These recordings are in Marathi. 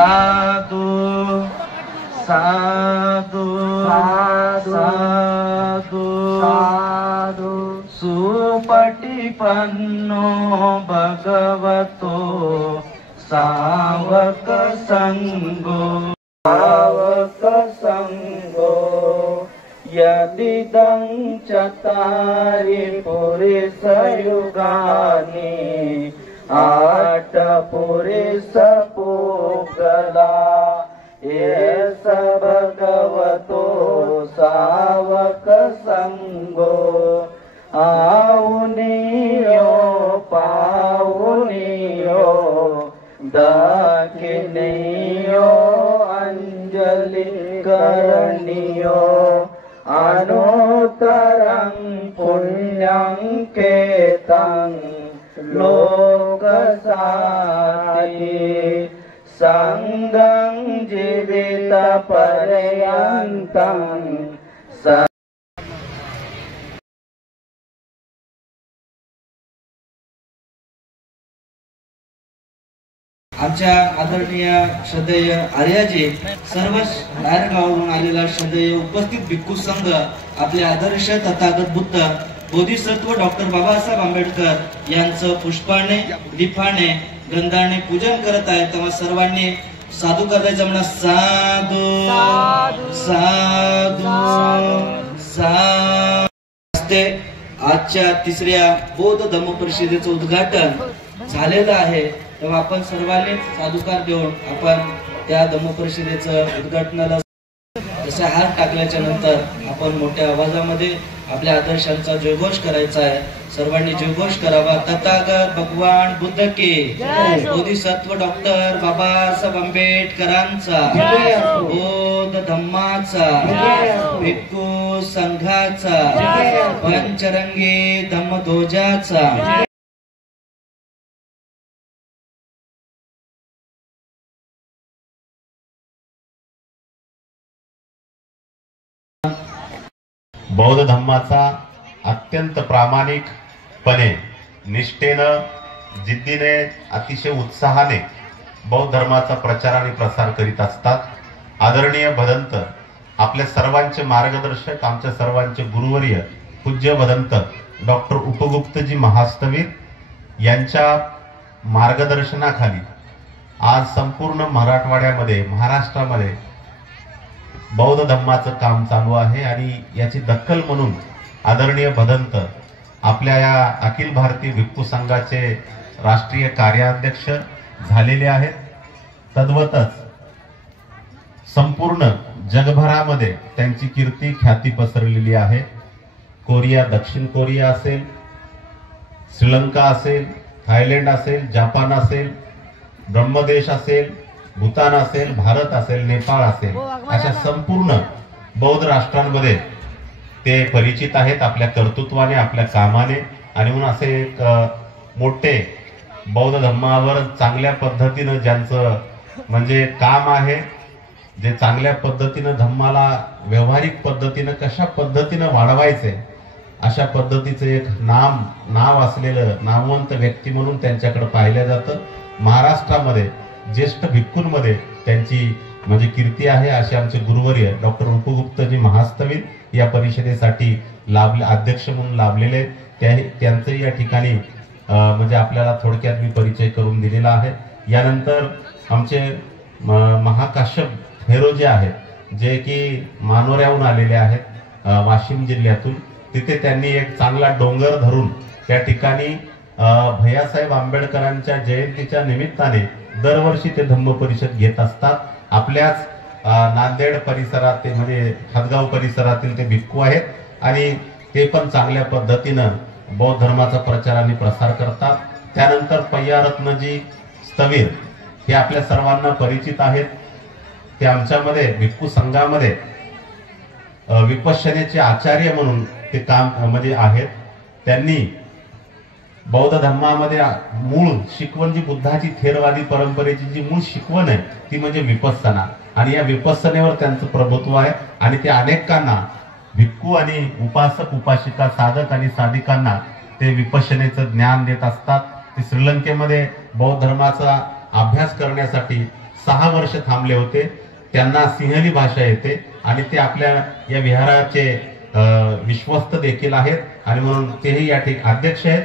साधु साधु साधु साधु सुपटिपन्नो भगवतो सावक संगो सावक संगो यदिदं चतारि पुरुष युगानि आठ पुरुष पोगला एस भगवतो सावक संगो आउनियो पाउनियो दक्षिणियो अंजलि करणियो अनुत्तरं पुण्यं केतं लोकसारि संगं जीवित पर्यन्तं आमच्या आदरणीय श्रद्धेय आर्याजी सर्व बाहेर गावावरून आलेला श्रद्धेय उपस्थित भिक्खू संघ आपले आदर्श तथागत बुद्ध बोधिसत्व डॉक्टर बाबासाहेब आंबेडकर यांचं पुष्पाने दीपाने गंधाने पूजन करत आहे। तेव्हा सर्वांनी साधू करायचं म्हणा साधू साधू साधू। आजच्या तिसऱ्या बौद्ध धम्म परिषदेचं उद्घाटन झालेलं आहे। तेव्हा आपण सर्वांनी साधुकार देऊन आपण त्या धम्म परिषदेचं उद्घाटनाला जसे हात टाकल्याच्या नंतर आपण मोठ्या आवाजामध्ये आपल्या आदर्शांचा जयघोष करायचा आहे। सर्वांनी जयघोष करावा। तथागत भगवान बुद्ध की बोधिसत्व डॉक्टर बाबासाहेब आंबेडकरांचा बौद्ध धम्माचा भिक्खू संघाचा पंचरंगी धम्मध्वजाचा बौद्ध धम्माचा अत्यंत प्रामाणिकपणे निष्ठेनं जिद्दीने अतिशय उत्साहाने बौद्ध धर्माचा प्रचार आणि प्रसार करीत असतात। आदरणीय भदंत आपल्या सर्वांचे मार्गदर्शक आमच्या सर्वांचे गुरुवर्य पूज्य भदंत डॉक्टर उपगुप्तजी महास्तवीर यांच्या मार्गदर्शनाखाली आज संपूर्ण मराठवाड्यामध्ये महाराष्ट्रामध्ये बौद्ध धम्माचं काम चालू आहे आणि याची दखल म्हणून आदरणीय भदंत आपल्या या अखिल भारतीय भिक्खू संघाचे राष्ट्रीय कार्याध्यक्ष झालेले आहेत। तद्वतच संपूर्ण जगभरामध्ये त्यांची कीर्ती ख्याती पसरलेली आहे। कोरिया दक्षिण कोरिया असेल, श्रीलंका असेल, थायलंड असेल, जपान असेल, ब्रह्मदेश असेल, भूतान असेल, भारत असेल, नेपाळ असेल, अशा संपूर्ण बौद्ध राष्ट्रांमध्ये ते परिचित आहेत आपल्या कर्तृत्वाने आपल्या कामाने। आणि म्हणून असे एक मोठे बौद्ध धम्मावर चांगल्या पद्धतीनं ज्यांचं म्हणजे काम आहे, जे चांगल्या पद्धतीनं धम्माला व्यवहारिक पद्धतीनं कशा पद्धतीनं वाढवायचे अशा पद्धतीचं एक नाव असलेलं नामवंत व्यक्ती म्हणून त्यांच्याकडे पाहिलं जातं। महाराष्ट्रामध्ये ज्येष्ठ भिक्खूंमध्ये त्यांची म्हणजे कीर्ती आहे। असे आमचे गुरुवर्य डॉक्टर उपगुप्तजी महास्तवीर या परिषदेसाठी अध्यक्ष म्हणून लाभलेले त्यांचंही या ठिकाणी म्हणजे आपल्याला थोडक्यात मी परिचय करून दिलेला आहे। यानंतर आमचे महाकाश्यप थेरो जे आहेत, जे की मानोऱ्याहून आलेले आहेत वाशिम जिल्ह्यातून, तिथे त्यांनी एक चांगला डोंगर धरून त्या ठिकाणी भैयासाहेब आंबेडकरांच्या जयंतीच्या निमित्ताने दरवर्षी ते धम्म परिषद घेत असतात। आपल्याच नांदेड परिसरात ते म्हणजे हदगाव परिसरातील ते भिक्खू आहेत आणि ते पण चांगल्या पद्धतीनं बौद्ध धर्माचा प्रचार आणि प्रसार करतात। त्यानंतर पय्यारत्नजी स्थवीर हे आपल्या सर्वांना परिचित आहेत। ते आमच्यामध्ये भिक्खू संघामध्ये विपश्यनेचे आचार्य म्हणून ते काम म्हणजे आहेत। त्यांनी बौद्ध धर्मामध्ये मूळ शिकवण जी बुद्धाची थेरवादी परंपरेची जी मूळ शिकवण आहे ती म्हणजे विपස්සना, आणि या विपස්සनेवर त्यांचं प्रभुत्व आहे आणि ते अनेकांना भिक्खू आणि उपासक उपासिका साधक आणि साधिकांना ते विपश्यनेचं ज्ञान देत असतात। ते श्रीलंकेमध्ये बौद्ध धर्माचा अभ्यास करण्यासाठी 6 वर्ष थांबले होते. त्यांना सिंहली भाषा येते आणि ते आपल्या या विहाराचे विश्वस्त देखील आहेत आणि म्हणून तेही या ठिकाणी अध्यक्ष आहेत,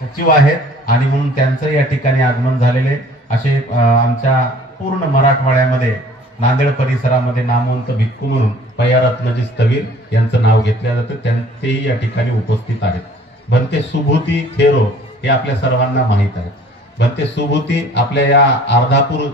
सचिव आहेत आणि म्हणून त्यांचं या ठिकाणी आगमन झालेले. असे आमच्या पूर्ण मराठवाड्यामध्ये नांदेड परिसरामध्ये नामवंत भिक्खू म्हणून पय्यारत्नजी स्थवीर यांचं नाव घेतलं जातं. तेही या ठिकाणी उपस्थित आहेत. भंते सुभूती थेरो हे आपल्या सर्वांना माहीत आहे. भंते सुभूती आपल्या या अर्धापूर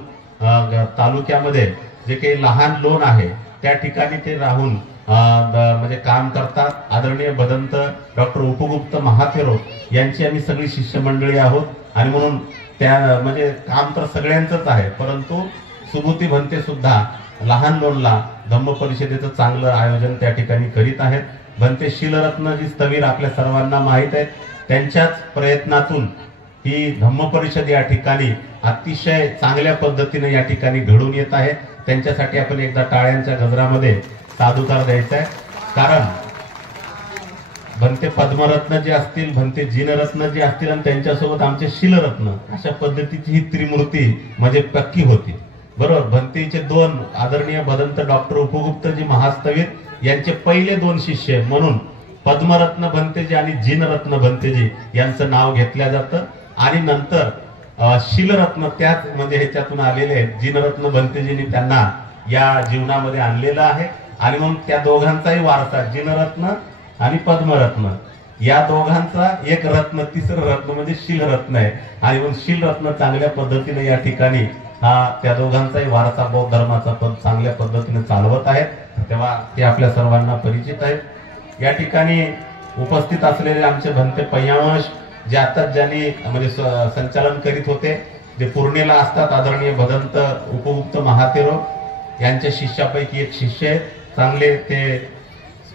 तालुक्यामध्ये जे काही लहान लोण आहे त्या ठिकाणी ते राहून म्हणजे काम करतात. आदरणीय भदंत डॉक्टर उपगुप्त महाथेरो यांची आम्ही सगळी शिष्यमंडळी आहोत आणि म्हणून त्या म्हणजे काम तर सगळ्यांचंच आहे, परंतु सुभूती भंते सुद्धा लहान लोणला धम्म परिषदेचं चांगलं आयोजन त्या ठिकाणी करीत आहेत. भंते शीलरत्नजी स्थवीर आपल्या सर्वांना माहीत आहेत. त्यांच्याच प्रयत्नातून ही धम्म परिषद या ठिकाणी अतिशय चांगल्या पद्धतीने या ठिकाणी घडून येत आहे. त्यांच्यासाठी आपण एकदा टाळ्यांच्या गजरामध्ये साधुकार द्यायचा आहे. कारण भंते पद्मरत्न जे असतील, भंते जिनरत्न जे असतील आणि त्यांच्यासोबत आमचे शीलरत्न, अशा पद्धतीची ही त्रिमूर्ती म्हणजे पक्की होती. बरोबर. भंतेचे 2 आदरणीय भदंत डॉक्टर उपगुप्तजी महास्थवीर यांचे पहिले 2 शिष्य म्हणून पद्मरत्न भंतेजी आणि जिनरत्न भंतेजी यांचं नाव घेतलं जातं आणि नंतर शीलरत्न त्याच म्हणजे ह्याच्यातून आलेले जिनरत्न भंतेजींनी त्यांना या जीवनामध्ये आणलेलं आहे आणि म्हणून त्या दोघांचाही वारसा जिनरत्न आणि पद्मरत्न या दोघांचा एक रत्न, तिसरं रत्न म्हणजे शीलरत्न आहे आणि म्हणून शीलरत्न चांगल्या पद्धतीने या ठिकाणी त्या दोघांचाही वारसा बौद्ध धर्माचा चांगल्या पद्धतीने चालवत आहेत. तेव्हा ते आपल्या सर्वांना परिचित आहेत. या ठिकाणी उपस्थित असलेले आमचे भंते पय्यावंश जे आता ज्यांनी म्हणजे संचालन करीत होते, जे पूर्णेला असतात, आदरणीय भदंत उपगुप्त महाथेरो यांच्या शिष्यापैकी एक शिष्य आहेत. चांगले ते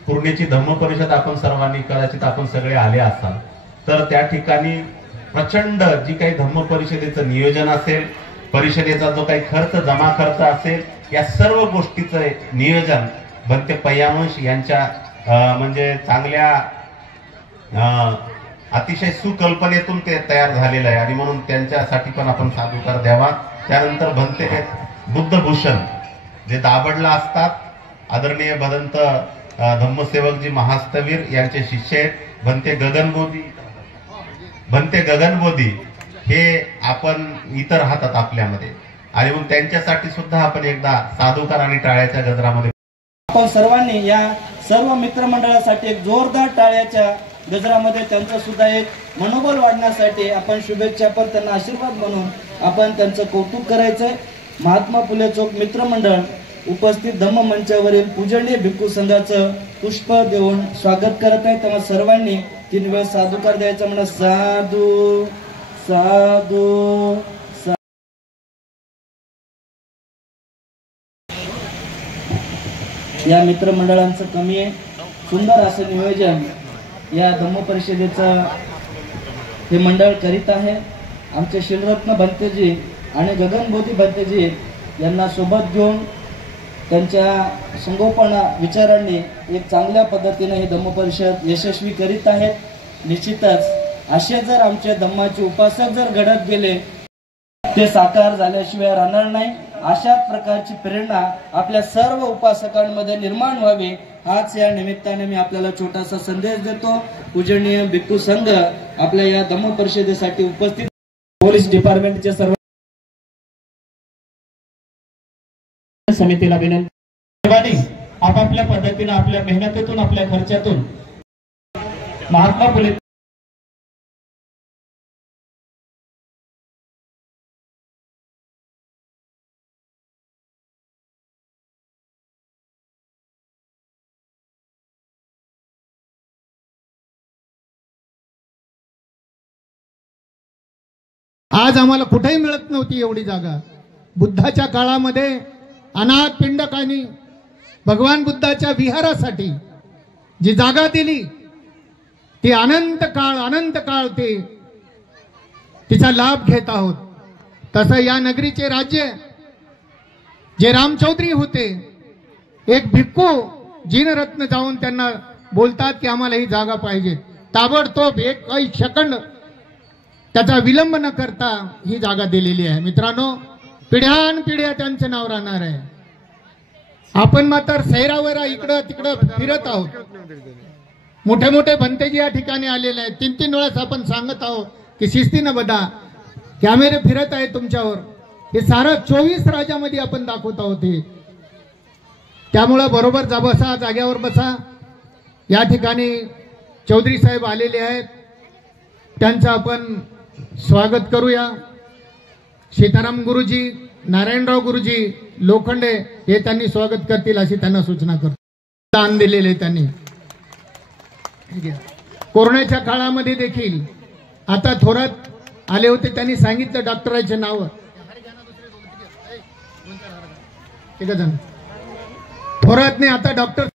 पूर्णेची धम्म परिषद आपण सर्वांनी कदाचित आपण सगळे आले असाल तर त्या ठिकाणी प्रचंड जी काही धम्म परिषदेचं नियोजन असेल, परिषदेचा जो काही खर्च जमा खर्च असेल, या सर्व गोष्टीचं नियोजन भंते पय्यावंश यांच्या म्हणजे चांगल्या अतिशय सुकल्पनेतून ते तयार झालेलं आहे आणि म्हणून त्यांच्यासाठी पण आपण साधुकार द्यावा. त्यानंतर भंते बुद्धभूषण जे दाभडला असतात, आदरणीय भदंत धम्मसेवकजी महास्थवीर यांचे शिष्य आहेत. भंते गगनबोधी हे आपण इतर राहतात आपल्यामध्ये आणि म्हणून त्यांच्यासाठी सुद्धा आपण एकदा साधुकार आणि टाळ्याच्या गजरामध्ये आपण सर्वांनी या सर्व मित्रमंडळासाठी एक जोरदार टाळ्याच्या गजरामध्ये त्यांचं सुद्धा एक मनोबल वाढण्यासाठी आपण शुभेच्छा पण त्यांना आशीर्वाद म्हणून आपण त्यांचं कौतुक करायचंय. महात्मा फुले चौक मित्रमंडळ उपस्थित धम्म मंचावरील पूजनीय भिक्खू संघाचं पुष्प देऊन स्वागत करत आहे. तेव्हा सर्वांनी 3 वेळा साधुकार द्यायचा. म्हणा साधू साधू. या मित्रमंडळांचं कमी आहे. सुंदर असं नियोजन या धम्म परिषदेचं हे मंडळ करीत आहे. आमचे शीलरत्न भंतेजी आणि गगनबोधी भंतेजी यांना सोबत घेऊन त्यांच्या संगोपन विचारांनी एक चांगल्या पद्धतीने ही धम्म परिषद यशस्वी करीत आहेत. निश्चितच असे जर आमचे धम्माचे उपासक जर घडत गेले ते साकार झाल्याशिवाय राहणार नाही. अशाच प्रकारची प्रेरणा आपल्या सर्व उपासकांमध्ये निर्माण व्हावी हाच या निमित्ताने मी आपल्याला छोटासा संदेश देतो. पूजनीय भिक्खू संघ आपल्या या धम्म परिषदेसाठी उपस्थित, पोलीस डिपार्टमेंटचे सर्व समितीला विनंती, आपापल्या पद्धतीने आपल्या मेहनतीतून आपल्या खर्चातून महात्मा फुले आज आम्हाला कुठेही मिळत नव्हती एवढी जागा. बुद्धाच्या काळामध्ये अनाथ पिंडकांनी भगवान बुद्धाच्या विहारासाठी जी जागा दिली ती अनंत काळ ते तिचा लाभ घेत आहोत. तसं या नगरीचे राज्य जे रामचौधरी होते, एक भिक्खू जिनरत्न जाऊन त्यांना बोलतात की आम्हाला ही जागा पाहिजे. ताबडतोब एक काही सेकंद त्याचा विलंब न करता ही जागा दिलेली आहे. मित्रांनो, पिढ्यानपिढ्या त्यांचं नाव राहणार आहे. आपण मात्र सैरावर इकडं तिकडं फिरत आहोत. मोठे मोठे भंतेजी या ठिकाणी आलेले आहेत. 3-3 वेळास आपण सांगत आहोत की शिस्तीनं बघा, कॅमेरे फिरत आहेत तुमच्यावर. हे सारं 24 राज्यामध्ये आपण दाखवत आहोत. हे त्यामुळं बरोबर बसा, जाग्यावर बसा. या ठिकाणी चौधरी साहेब आलेले आहेत, त्यांचं आपण स्वागत करूया. सीताराम गुरुजी, नारायणराव गुरुजी, लोखंडे हे त्यांनी स्वागत करतील अशी त्यांना सूचना करतो. दान दिलेले त्यांनी. कोरोनाच्या काळामध्ये देखील आता थोरात आले होते, त्यांनी सांगितलं डॉक्टरांचे नाव. थोरातने आता डॉक्टर